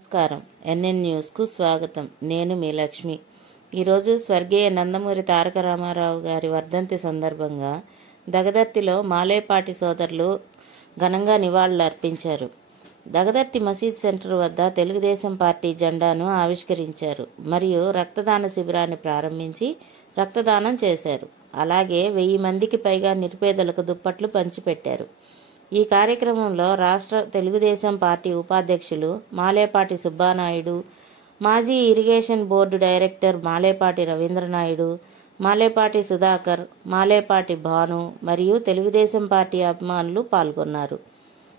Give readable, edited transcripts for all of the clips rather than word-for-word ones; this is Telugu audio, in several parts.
నమస్కారం. ఎన్ఎన్ న్యూస్కు స్వాగతం. నేను మీ లక్ష్మి. ఈరోజు స్వర్గీయ నందమూరి తారక రామారావు గారి వర్ధంతి సందర్భంగా దగదర్తిలో మాలేపాటి సోదరులు ఘనంగా నివాళులు అర్పించారు. దగదర్తి మసీద్ సెంటర్ వద్ద తెలుగుదేశం పార్టీ జెండాను ఆవిష్కరించారు మరియు రక్తదాన శిబిరాన్ని ప్రారంభించి రక్తదానం చేశారు. అలాగే 1000 మందికి పైగా నిరుపేదలకు దుప్పట్లు పంచిపెట్టారు. ఈ కార్యక్రమంలో రాష్ట్ర తెలుగుదేశం పార్టీ ఉపాధ్యక్షులు మాలేపాటి సుబ్బానాయుడు, మాజీ irrigation board director Malepati Ravindranaidu, Malepati Sudhakar, Malepati Bhanu మరియు తెలుగుదేశం పార్టీ అభిమానులు పాల్గొన్నారు.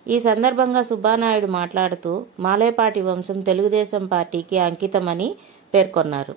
ఈ సందర్భంగా సుబ్బానాయుడు మాట్లాడుతూ మాలేపాటి వంశం తెలుగుదేశం పార్టీకి అంకితమని పేర్కొన్నారు.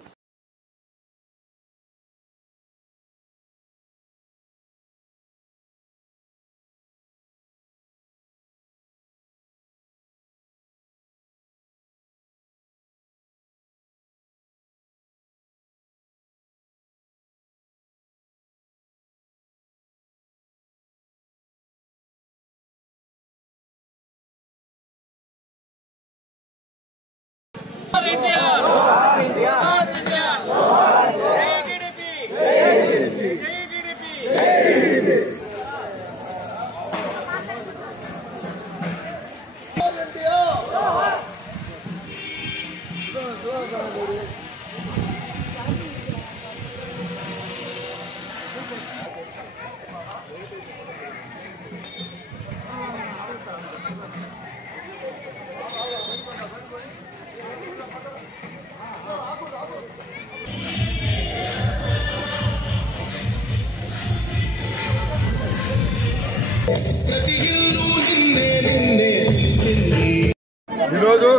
ఈరోజు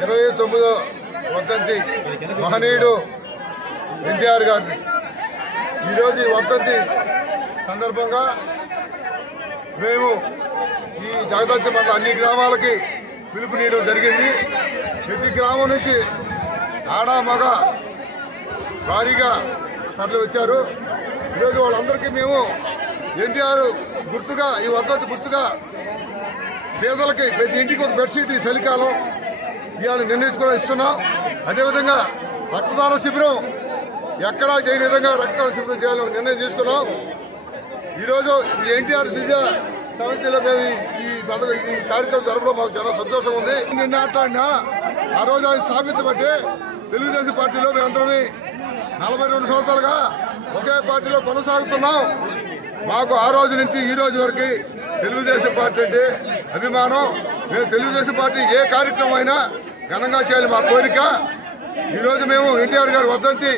29వ వర్ధంతి మహనీయుడు ఎన్టీఆర్ గారిది. ఈరోజు ఈ వర్ధంతి సందర్భంగా మేము ఈ జగదత్తి మండలం అన్ని గ్రామాలకి పిలుపునీయడం జరిగింది. ప్రతి గ్రామం నుంచి ఆడ మగ భారీగా తరలి వచ్చారు. ఈరోజు వాళ్ళందరికీ మేము ఎన్టీఆర్ గుర్తుగా ఈ వర్ధంతి గుర్తుగా పేదలకి ప్రతి ఇంటికి ఒక బెడ్షీట్ ఈ చలికాలం ఇవాళ నిర్ణయించుకుని ఇస్తున్నాం. అదేవిధంగా రక్తదాన శిబిరం ఎక్కడా చేయని విధంగా రక్తదాన శిబిరం చేయాలని నిర్ణయం తీసుకున్నాం. ఈరోజు ఈ ఎన్టీఆర్ సృజ సమితిలో మేము ఈ కార్యక్రమం జరపడం మాకు చాలా సంతోషం ఉంది. నిన్న మాట్లాడినా ఆ రోజు ఆయన స్థాపించబట్టి తెలుగుదేశం పార్టీలో మేమందరం 42 సంవత్సరాలుగా ఒకే పార్టీలో కొనసాగుతున్నాం. మాకు ఆ రోజు నుంచి ఈ రోజు వరకు తెలుగుదేశం పార్టీ అంటే అభిమానం. మేము తెలుగుదేశం పార్టీ ఏ కార్యక్రమం అయినా ఘనంగా చేయాలి మా కోరిక. ఈరోజు మేము ఎన్టీఆర్ గారి వర్ధంతి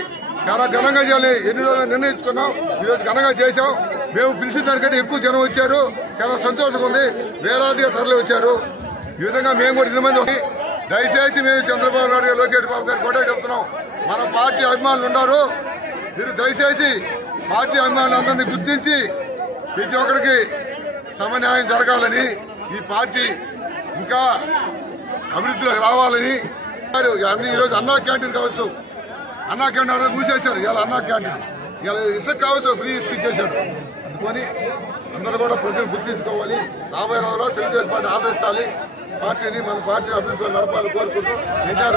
చాలా ఘనంగా చేయాలి ఎన్ని రోజులు నిర్ణయించుకున్నాం. ఈరోజు ఘనంగా చేశాం. మేము పిలిచిన దానికంటే ఎక్కువ జనం వచ్చారు. చాలా సంతోషంగా ఉంది. వేలాదిగా తరలి వచ్చారు. ఈ విధంగా మేము కూడా 10 మంది దయచేసి మేము చంద్రబాబు నాయుడు గారు, లోకేష్ బాబు గారు కూడా చెప్తున్నాం, మన పార్టీ అభిమానులు ఉన్నారు. మీరు దయచేసి పార్టీ అభిమానులందరినీ గుర్తించి ప్రతి ఒక్కరికి సమన్యాయం జరగాలని, ఈ పార్టీ ఇంకా అభివృద్ధిలోకి రావాలని. ఈరోజు అన్నా క్యాంటీన్ కావచ్చు, అన్నా క్యాంటీన్ మూసేశారు. ఇవాళ అన్నా క్యాంటీన్ ఇవాళ ఇసుక కావచ్చు ఫ్రీ ఇసుక ఇచ్చేశాడు. అందుకని అందరూ కూడా ప్రజలు గుర్తించుకోవాలి. రాబోయే రోజుల్లో తెలుగుదేశం పార్టీ ఆదరించాలి. పార్టీని మన పార్టీ అభివృద్ధిలో నడపాలని కోరుకుంటూ ఎన్టీఆర్